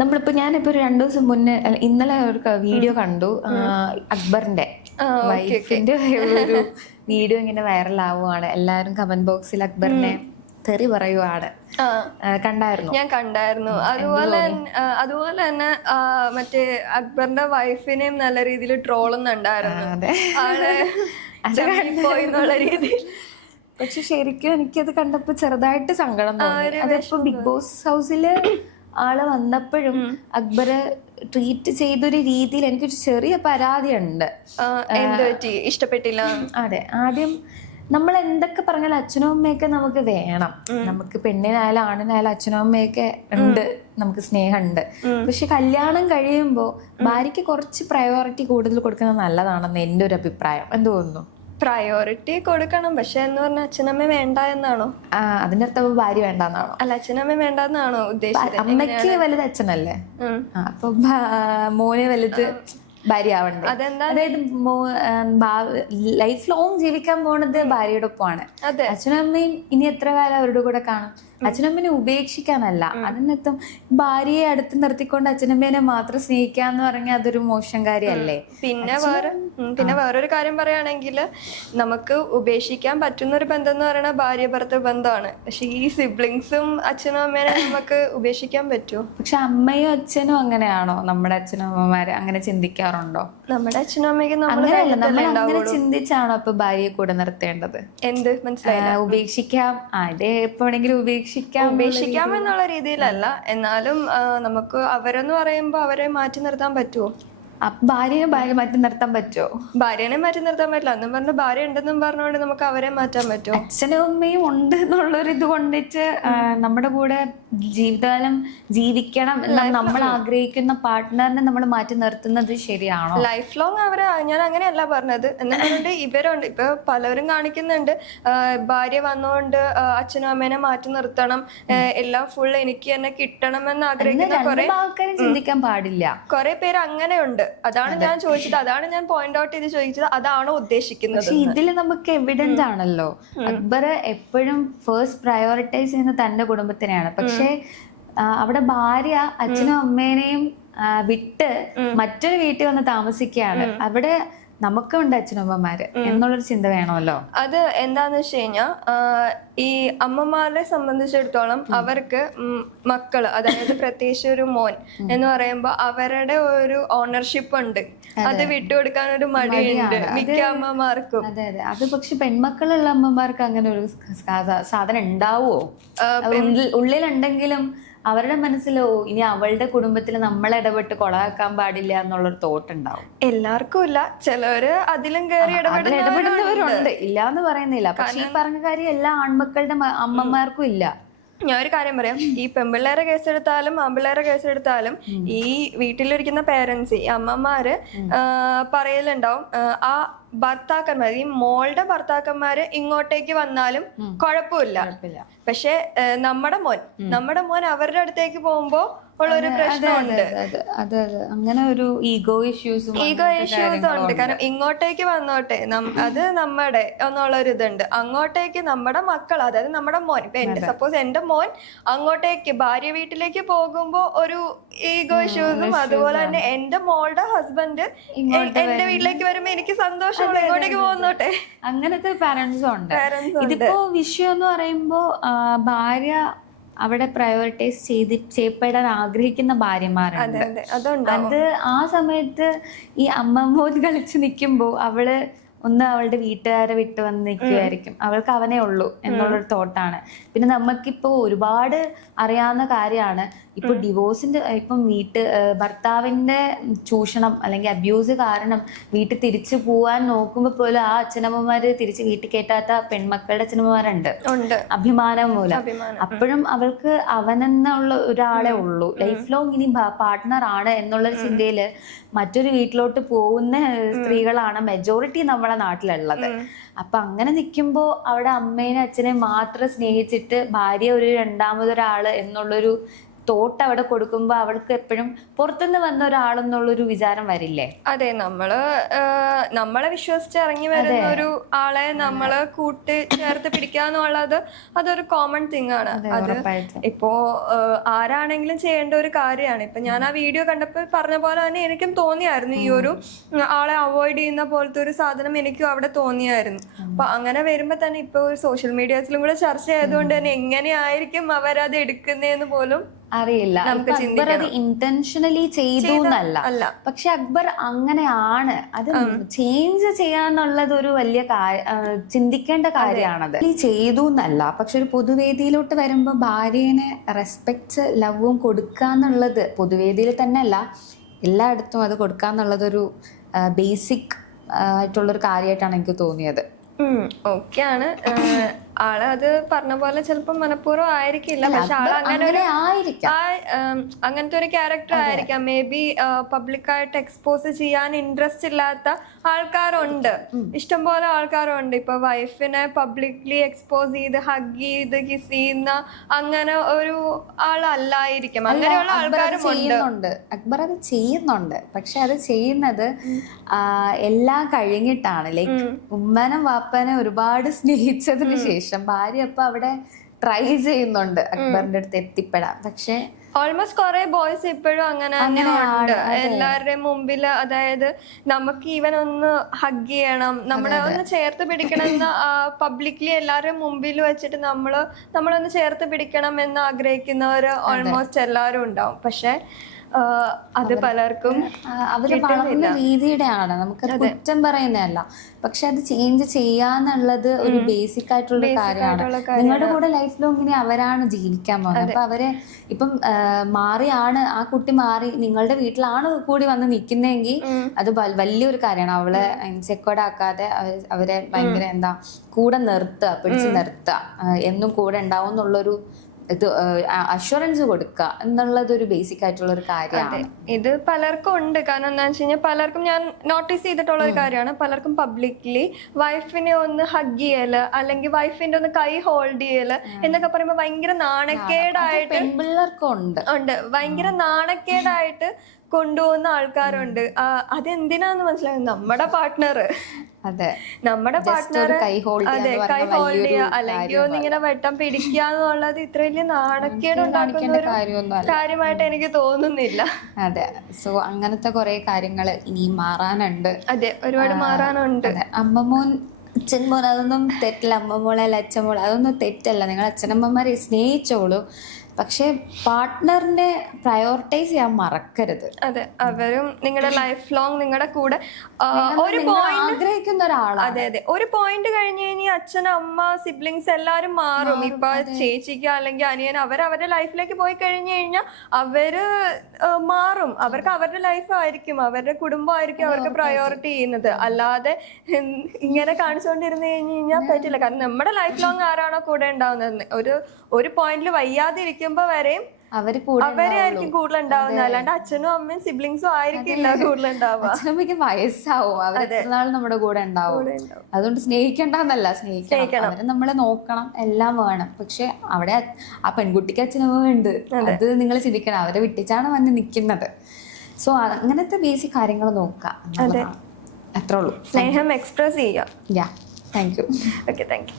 നമ്മളിപ്പോ ഞാനിപ്പോ ഒരു രണ്ടു ദിവസം മുന്നേ ഇന്നലെ ഒരു വീഡിയോ കണ്ടു. അക്ബറിന്റെ വൈഫിന്റെ ഒരു വീഡിയോ ഇങ്ങനെ വൈറലാവുകയാണ് എല്ലാരും കമന്റ് ബോക്സിൽ അക്ബറിനെ തെറി പറയുവാണ്. കണ്ടായിരുന്നു? ഞാൻ കണ്ടായിരുന്നു. അതുപോലെ അതുപോലെ തന്നെ മറ്റേ അക്ബറിന്റെ വൈഫിനെയും നല്ല രീതിയിൽ ട്രോളുന്നുണ്ടായിരുന്നു. പോയി എന്നുള്ള രീതിയിൽ. പക്ഷെ ശരിക്കും എനിക്കത് കണ്ടപ്പോ ചെറുതായിട്ട് സങ്കടം തോന്നി. അതിപ്പോ ബിഗ് ബോസ് ഹൗസിൽ ആൾ വന്നപ്പോഴും അക്ബറെ ട്രീറ്റ് ചെയ്തൊരു രീതിയിൽ എനിക്കൊരു ചെറിയ പരാതിയുണ്ട്. ഇഷ്ടപ്പെട്ടില്ല? അതെ. ആദ്യം നമ്മൾ എന്തൊക്കെ പറഞ്ഞാൽ അച്ഛനും അമ്മയൊക്കെ നമുക്ക് വേണം. നമുക്ക് പെണ്ണിനായാലും ആണിനായാലും അച്ഛനും അമ്മയൊക്കെ ഉണ്ട്. നമുക്ക് സ്നേഹമുണ്ട്. പക്ഷെ കല്യാണം കഴിയുമ്പോൾ ഭാര്യയ്ക്ക് കുറച്ച് പ്രയോറിറ്റി കൂടുതൽ കൊടുക്കുന്നത് നല്ലതാണെന്ന് എന്റെ ഒരു അഭിപ്രായം. എന്ത് തോന്നുന്നു? പ്രയോറിറ്റി കൊടുക്കണം. പക്ഷെ എന്ന് പറഞ്ഞ അച്ഛനമ്മ വേണ്ട എന്നാണോ? അതിന്റെ അർത്ഥം ഭാര്യ വേണ്ട എന്നാണോ അല്ല അച്ഛനമ്മ വേണ്ട എന്നാണോ ഉദ്ദേശിച്ചത്? അമ്മയ്ക്ക് വലുത് അച്ഛനല്ലേ? അപ്പൊ മോനെ വലുത് ഭാര്യ ആവണ്ടേ? അതെന്താ അതായത് ലൈഫ് ലോങ് ജീവിക്കാൻ പോണത് ഭാര്യയുടെ ഒപ്പമാണ്. അച്ഛനും അമ്മയും ഇനി എത്ര കാലം അവരുടെ കൂടെ കാണും? അച്ഛനമ്മനെ ഉപേക്ഷിക്കാനല്ല. അതിനർത്ഥം ഭാര്യയെ അടുത്ത് നിർത്തിക്കൊണ്ട് അച്ഛനമ്മേനെ മാത്രം സ്നേഹിക്കാന്ന് പറഞ്ഞാൽ അതൊരു മോശം കാര്യമല്ലേ പിന്നെ വേറെ പിന്നെ വേറൊരു കാര്യം പറയുകയാണെങ്കിൽ നമുക്ക് ഉപേക്ഷിക്കാൻ പറ്റുന്ന ഒരു ബന്ധം എന്ന് പറയുന്നത് ഭാര്യ ഭർത്ത ബന്ധമാണ്. പക്ഷെ ഈ സിബ്ലിങ്സും അച്ഛനും അമ്മേനെ നമുക്ക് ഉപേക്ഷിക്കാൻ പറ്റുമോ? പക്ഷെ അമ്മയും അച്ഛനും അങ്ങനെയാണോ? നമ്മുടെ അച്ഛനും അമ്മമാരെ അങ്ങനെ ചിന്തിക്കാറുണ്ടോ? നമ്മുടെ അച്ഛനും അമ്മയ്ക്ക് അങ്ങനെ ചിന്തിച്ചാണോ അപ്പൊ ഭാര്യയെ കൂടെ നിർത്തേണ്ടത്? എന്ത്? മനസ്സിലായി ഉപേക്ഷിക്കാം. അതെ എപ്പോഴെങ്കിലും ഉപേക്ഷിക്കാം. ഉപേക്ഷിക്കാം ഉപേക്ഷിക്കാം എന്നുള്ള രീതിയിലല്ല. എന്നാലും നമുക്ക് അവരെന്ന് പറയുമ്പോൾ അവരെ മാറ്റി നിർത്താൻ പറ്റുമോ ഭാര്യനെ ഭാര്യ മാറ്റി നിർത്താൻ പറ്റുമോ ഭാര്യനെ മാറ്റി നിർത്താൻ പറ്റില്ല. എന്നും പറഞ്ഞ് ഭാര്യ ഉണ്ടെന്നും പറഞ്ഞുകൊണ്ട് നമുക്ക് അവരെ മാറ്റാൻ പറ്റുമോ അച്ഛനും അമ്മയും ഉണ്ട് എന്നുള്ളൊരു ഇത് കൊണ്ടിട്ട് നമ്മുടെ കൂടെ ജീവിതകാലം ജീവിക്കണം എന്ന് നമ്മൾ ആഗ്രഹിക്കുന്ന പാർട്ട്ണറിനെ നമ്മൾ മാറ്റി നിർത്തുന്നത് ശരിയാണോ? ലൈഫ് ലോങ് അവരെ ഞാൻ അങ്ങനെയല്ല പറഞ്ഞത്. എന്ന് പറഞ്ഞിട്ട് ഇവരുണ്ട്. ഇപ്പൊ പലരും കാണിക്കുന്നുണ്ട്. ഭാര്യ വന്നുകൊണ്ട് അച്ഛനും അമ്മേനെ മാറ്റി നിർത്തണം. എല്ലാം ഫുൾ എനിക്ക് തന്നെ കിട്ടണം എന്ന് ആഗ്രഹിക്കുന്ന കുറെ ആൾക്കാരും ചിന്തിക്കാൻ പാടില്ല. കുറെ പേര് അങ്ങനെയുണ്ട്. അതാണ് ഞാൻ ചോദിച്ചത്. അതാണ് ഞാൻ പോയിന്റ് ഔട്ട് ചെയ്ത് ചോദിച്ചത്. അതാണോ ഉദ്ദേശിക്കുന്നത് പക്ഷെ ഇതിൽ നമുക്ക് എവിഡൻസ് ആണല്ലോ. അക്ബർ എപ്പോഴും ഫേസ്റ്റ് പ്രയോറിറ്റൈസ് ചെയ്യുന്ന തന്റെ കുടുംബത്തിനെയാണ്. പക്ഷെ അവിടെ ഭാര്യ അച്ഛനും അമ്മേനെയും വിട്ട് മറ്റൊരു വീട്ടിൽ വന്ന് താമസിക്കുകയാണ്. അവിടെ നമുക്കുണ്ട് അച്ഛനമ്മമാര് എന്നുള്ളൊരു ചിന്ത വേണമല്ലോ? അത് എന്താന്ന് വെച്ച് കഴിഞ്ഞാൽ ഈ അമ്മമാരെ സംബന്ധിച്ചിടത്തോളം അവർക്ക് മക്കൾ അതായത് പ്രത്യേകിച്ച് ഒരു മോൻ എന്ന് പറയുമ്പോൾ അവരുടെ ഒരു ഓണർഷിപ്പ് ഉണ്ട്. അത്. വിട്ടുകൊടുക്കാൻ ഒരു മടിയുണ്ട് മിക്ക അമ്മമാർക്കും. അതെ അതെ. അത് പക്ഷെ പെൺമക്കളുള്ള അമ്മമാർക്ക് അങ്ങനെ ഒരു സാധനം ഉണ്ടാവുമോ ഉള്ളിലുണ്ടെങ്കിലും അവരുടെ മനസ്സിലോ ഇനി അവളുടെ കുടുംബത്തിൽ നമ്മൾ ഇടപെട്ട് കൊളാക്കാൻ പാടില്ല എന്നുള്ളൊരു തോട്ട് ഉണ്ടാവും എല്ലാവർക്കും ഇല്ല. ചിലവര് അതിലും കയറി ഇടപെടുന്നവരുണ്ട്. ഇല്ല എന്ന് പറയുന്നില്ല. പക്ഷെ ഈ പറഞ്ഞ കാര്യം എല്ലാ ആൺമക്കളുടെ അമ്മമാർക്കും ഇല്ല. ഞാൻ ഒരു കാര്യം പറയാം. ഈ പെമ്പിള്ളേരെ കേസെടുത്താലും ആമ്പിള്ളേരെ കേസെടുത്താലും ഈ വീട്ടിലിരിക്കുന്ന പേരൻസ് ഈ അമ്മമാര് പറയലുണ്ടാവും ആ, ഭർത്താക്കന്മാർ ഈ മോളുടെ ഭർത്താക്കന്മാര് ഇങ്ങോട്ടേക്ക് വന്നാലും കുഴപ്പമില്ല. പക്ഷെ നമ്മുടെ മോൻ നമ്മുടെ മോൻ അവരുടെ അടുത്തേക്ക് പോകുമ്പോ ഉള്ളൊരു പ്രശ്നമുണ്ട് അതെ അതെ അങ്ങനെ ഒരു ഈഗോ ഇഷ്യൂസും ഈഗോ ഇഷ്യൂസ് ഉണ്ട്. കാരണം ഇങ്ങോട്ടേക്ക് വന്നോട്ടെ അത് നമ്മുടെ എന്നുള്ള ഒരു ഇതുണ്ട് അങ്ങോട്ടേക്ക് നമ്മുടെ മക്കൾ അതായത് നമ്മുടെ മോൻ ഇപ്പൊ എന്റെ സപ്പോസ് എന്റെ മോൻ അങ്ങോട്ടേക്ക് ഭാര്യ വീട്ടിലേക്ക് പോകുമ്പോ ഒരു ഈഗോ ഇഷ്യൂസും അതുപോലെ തന്നെ എന്റെ മോളുടെ ഹസ്ബൻഡ് എന്റെ വീട്ടിലേക്ക് വരുമ്പോ എനിക്ക് സന്തോഷമുള്ള ഇങ്ങോട്ടേക്ക് പോകുന്നോട്ടെ. അങ്ങനത്തെ പാരന്റ്സും ഉണ്ട്. ഇതിപ്പോ വിഷയം എന്ന് പറയുമ്പോ ഭാര്യ അവിടെ പ്രയോറിറ്റൈസ് ചെയ്ത് ചെയ്യപ്പെടാൻ ആഗ്രഹിക്കുന്ന ഭാര്യമാരുണ്ട്. അതെ ആ സമയത്ത് ഈ അമ്മമ്മോൻ കളിച്ച് നിൽക്കുമ്പോൾ അവൾ ഒന്ന് അവളുടെ വീട്ടുകാരെ വിട്ട് വന്ന് നിൽക്കുമായിരിക്കും അവൾക്ക് അവനേ ഉള്ളൂ എന്നുള്ളൊരു തോട്ടാണ് പിന്നെ നമുക്കിപ്പോ ഒരുപാട് അറിയാവുന്ന കാര്യമാണ്. ഇപ്പൊ ഡിവോഴ്സിന്റെ ഇപ്പം വീട്ട് ഭർത്താവിന്റെ ചൂഷണം അല്ലെങ്കിൽ അബ്യൂസ് കാരണം വീട്ടിൽ തിരിച്ചു പോവാൻ നോക്കുമ്പോൾ പോലും ആ അച്ഛനമ്മമാര് തിരിച്ച് വീട്ടിൽ കേട്ടാത്ത പെൺമക്കളുടെ അച്ഛനമ്മമാരുണ്ട്. അഭിമാനം മൂലം. അപ്പോഴും അവൾക്ക് അവനെന്നുള്ള ഒരാളെ ഉള്ളൂ. ലൈഫ് ലോങ് ഇനി പാർട്ട്ണർ ആണ് എന്നുള്ള ചിന്തയിൽ മറ്റൊരു വീട്ടിലോട്ട് പോകുന്ന സ്ത്രീകളാണ് മെജോറിറ്റി നമ്മളെ നാട്ടിലുള്ളത്. അപ്പൊ അങ്ങനെ നിൽക്കുമ്പോൾ അവിടെ അമ്മേനെ അച്ഛനെ മാത്രം സ്നേഹിച്ചിട്ട് ഭാര്യ ഒരു രണ്ടാമതൊരാൾ എന്നുള്ളൊരു തോട്ട് അവിടെ കൊടുക്കുമ്പോൾ അവൾക്ക് എപ്പോഴും പുറത്തുനിന്ന് വന്ന ഒരാളെന്നുള്ളൊരു വിചാരം വരില്ലേ? അതെ നമ്മൾ നമ്മളെ വിശ്വസിച്ച് ഇറങ്ങി വരുന്ന ഒരു ആളെ നമ്മൾ കൂട്ടി ചേർത്ത് പിടിക്കാന്നുള്ളത് അതൊരു കോമൺ തിങ് ആണ്. അത് ഇപ്പോ ആരാണെങ്കിലും ചെയ്യേണ്ട ഒരു കാര്യമാണ്. ഇപ്പൊ ഞാൻ ആ വീഡിയോ കണ്ടപ്പോൾ പറഞ്ഞ പോലെ തന്നെ എനിക്കും തോന്നിയായിരുന്നു ഈ ഒരു ആളെ അവോയ്ഡ് ചെയ്യുന്ന പോലത്തെ ഒരു സാധനം എനിക്കും അവിടെ തോന്നിയായിരുന്നു. അപ്പൊ അങ്ങനെ വരുമ്പോ തന്നെ ഇപ്പൊ സോഷ്യൽ മീഡിയാസിലും കൂടെ ചർച്ച ആയതുകൊണ്ട് തന്നെ എങ്ങനെയായിരിക്കും അവരത് എടുക്കുന്നതെന്ന് പോലും അറിയില്ല. അക്ബർ അത് ഇന്റൻഷനലി ചെയ്തു എന്നല്ല. പക്ഷെ അക്ബർ അങ്ങനെയാണ്. അത് ചേഞ്ച് ചെയ്യാന്നുള്ളത് ഒരു വലിയ ചിന്തിക്കേണ്ട കാര്യമാണത്. ഈ ചെയ്തു എന്നല്ല. പക്ഷെ ഒരു പൊതുവേദിയിലോട്ട് വരുമ്പോൾ ഭാര്യനെ റെസ്പെക്ട് ലവും കൊടുക്കുക എന്നുള്ളത് പൊതുവേദിയിൽ തന്നെ അല്ല എല്ലായിടത്തും അത് കൊടുക്കുക ഒരു ബേസിക് ആയിട്ടുള്ളൊരു കാര്യമായിട്ടാണ് എനിക്ക് തോന്നിയത്. ഓക്കെയാണ് ആൾ അത് പറഞ്ഞ പോലെ ചിലപ്പോൾ മനഃപൂർവം ആയിരിക്കില്ല. പക്ഷെ ആൾ അങ്ങനെ ഒരു അങ്ങനത്തെ ഒരു ക്യാരക്ടർ ആയിരിക്കാം. മേ ബി പബ്ലിക്കായിട്ട് എക്സ്പോസ് ചെയ്യാൻ ഇൻട്രസ്റ്റ് ഇല്ലാത്ത ആൾക്കാരുണ്ട്. ഇഷ്ടംപോലെ ആൾക്കാരുണ്ട്. ഇപ്പൊ വൈഫിനെ പബ്ലിക്ലി എക്സ്പോസ് ചെയ്ത് ഹഗ് ചെയ്ത് കിസ് ചെയ്യുന്ന അങ്ങനെ ഒരു ആളല്ലായിരിക്കും. അങ്ങനെയുള്ള ആൾക്കാരും ചെയ്യുന്നുണ്ട്. അക്ബർ അത് ചെയ്യുന്നുണ്ട്. പക്ഷെ അത് ചെയ്യുന്നത് എല്ലാം കഴിഞ്ഞിട്ടാണ്. ലൈക് ഉമ്മനും വാപ്പനെ ഒരുപാട് സ്നേഹിച്ചതിന് ശേഷം. ഭാര്യ അപ്പൊ അവിടെ ട്രൈ ചെയ്യുന്നുണ്ട്. അക്ബറിന്റെ അടുത്ത് എത്തിപ്പെടാൻ. പക്ഷെ ഓൾമോസ്റ്റ് കുറെ ബോയ്സ് ഇപ്പോഴും അങ്ങനെ തന്നെയാണ് എല്ലാവരുടെയും മുമ്പിൽ അതായത് നമുക്ക് ഈവൻ ഒന്ന് ഹഗ് ചെയ്യണം. നമ്മളെ ഒന്ന് ചേർത്ത് പിടിക്കണം എന്ന് പബ്ലിക്കലി എല്ലാവരുടെയും മുമ്പിൽ വെച്ചിട്ട് നമ്മൾ നമ്മളൊന്ന് ചേർത്ത് പിടിക്കണം എന്ന് ആഗ്രഹിക്കുന്നവര് ഓൾമോസ്റ്റ് എല്ലാവരും ഉണ്ടാവും. പക്ഷെ അത് പലർക്കും അവർ അവർ വളർന്ന രീതിയുടെയാണ് നമുക്ക് കുറ്റം പറയുന്നതല്ല. പക്ഷെ അത് ചേഞ്ച് ചെയ്യാന്നുള്ളത് ഒരു ബേസിക് ആയിട്ടുള്ള കാര്യമാണ്. നിങ്ങളുടെ കൂടെ ലൈഫ് ലോങ് ഇനി അവരാണ് ജീവിക്കാൻ പോകുന്നത്. അപ്പൊ അവരെ ഇപ്പം മാറിയാണ് ആ കുട്ടി മാറി നിങ്ങളുടെ വീട്ടിലാണ് കൂടി വന്ന് നിൽക്കുന്നതെങ്കിൽ അത് വലിയൊരു കാര്യമാണ്. അവളെ സെക്കോർഡ് ആക്കാതെ അവരെ ഭയങ്കര എന്താ കൂടെ നിർത്തുക പിടിച്ച് നിർത്തുക. എന്നും കൂടെ ഉണ്ടാവും എന്നുള്ളൊരു ഇത് അഷുറൻസ് കൊടുക്കുക എന്നുള്ളത് ഒരു ബേസിക് ആയിട്ടുള്ള ഒരു കാര്യമാണ്. ഇത് പലർക്കും ഉണ്ട്. കാരണം എന്താ വെച്ച് കഴിഞ്ഞാൽ പലർക്കും ഞാൻ നോട്ടീസ് ചെയ്തിട്ടുള്ള ഒരു കാര്യമാണ്. പലർക്കും പബ്ലിക്ലി വൈഫിനെ ഒന്ന് ഹഗ് ചെയ്യൽ അല്ലെങ്കിൽ വൈഫിന്റെ ഒന്ന് കൈ ഹോൾഡ് ചെയ്യൽ എന്നൊക്കെ പറയുമ്പോൾ ഭയങ്കര നാണക്കേടായിട്ട് പെൺപിള്ളേർക്കും ഉണ്ട്. ഉണ്ട്. ഭയങ്കര നാണക്കേടായിട്ട് കൊണ്ടുപോകുന്ന ആൾക്കാരുണ്ട്. അതെന്തിനാന്ന് മനസ്സിലായത് നമ്മുടെ പാർട്ട്ണർ അതെ. നമ്മുടെ പാർട്ട്ണർ അതെ കൈ ഹോൾഡ് ചെയ്യുക അല്ലെങ്കിൽ ഒന്ന് ഇങ്ങനെ വെട്ടം പിടിക്കുക എന്നുള്ളത് ഇത്ര വലിയ നാണക്കേട് ഉണ്ടാക്കുന്ന കാര്യമായിട്ട് എനിക്ക് തോന്നുന്നില്ല. അതെ. സോ അങ്ങനത്തെ കുറെ കാര്യങ്ങൾ ഇനി മാറാനുണ്ട്. അതെ ഒരുപാട് മാറാനുണ്ട്. അമ്മമോൻ അച്ഛൻമോൻ അതൊന്നും തെറ്റില്ല. അമ്മമോളെ അല്ല അച്ഛൻമോളെ അതൊന്നും തെറ്റല്ല. നിങ്ങൾ അച്ഛനമ്മമാരെ സ്നേഹിച്ചോളൂ. പക്ഷെ പാർട്ട്ണറിനെ പ്രയോറിറ്റൈസ് ചെയ്യാൻ മറക്കരുത്. അതെ അവരും നിങ്ങളുടെ ലൈഫ് ലോങ് നിങ്ങളുടെ കൂടെ ഒരു പോയിന്റ് ആഗ്രഹിക്കുന്ന ഒരാളാണ്. അതെ അതെ. ഒരു പോയിന്റ് കഴിഞ്ഞ് കഴിഞ്ഞാൽ അച്ഛൻ അമ്മ സിബ്ലിങ്സ് എല്ലാരും മാറും. ഇപ്പൊ ചേച്ചിക്ക് അല്ലെങ്കിൽ അനിയൻ അവർ അവരുടെ ലൈഫിലേക്ക് പോയി കഴിഞ്ഞു കഴിഞ്ഞാൽ അവർ മാറും. അവർക്ക് അവരുടെ ലൈഫ് ആയിരിക്കും. അവരുടെ കുടുംബമായിരിക്കും അവർക്ക് പ്രയോറിറ്റി ചെയ്യുന്നത്. അല്ലാതെ ഇങ്ങനെ കാണിച്ചുകൊണ്ടിരുന്ന് കഴിഞ്ഞു കഴിഞ്ഞാൽ പറ്റില്ല. കാരണം നമ്മുടെ ലൈഫ് ലോങ് ആരാണോ കൂടെ ഉണ്ടാവുന്നത്. ഒരു ഒരു പോയിന്റിൽ വയ്യാതെ ഇരിക്കുമ്പോ വരെയും അവർ അവരായിരിക്കും കൂടുതൽ ഉണ്ടാവുന്നത് അല്ലാണ്ട് അച്ഛനും അമ്മയും സിബ്ലിങ്സും ആയിരിക്കില്ല കൂടുതൽ ഉണ്ടാവുക അച്ഛനമ്മയ്ക്ക് വയസ്സാവും. നാൾ നമ്മുടെ കൂടെ ഉണ്ടാവും. അതുകൊണ്ട് സ്നേഹിക്കണ്ടെന്നല്ല സ്നേഹിക്കണം. അവരെ നമ്മളെ നോക്കണം എല്ലാം വേണം. പക്ഷെ അവിടെ ആ പെൺകുട്ടിക്ക് അച്ഛനും ഉണ്ട്. അത്. നിങ്ങൾ ചിന്തിക്കണം. അവരെ വിട്ടിച്ചാണ് വന്ന് നിൽക്കുന്നത്. സോ അങ്ങനത്തെ ബേസിക് കാര്യങ്ങൾ നോക്കുക. അത്രേ ഉള്ളൂ. സ്നേഹം എക്സ്പ്രസ് ചെയ്യാം yeah thank you okay thank you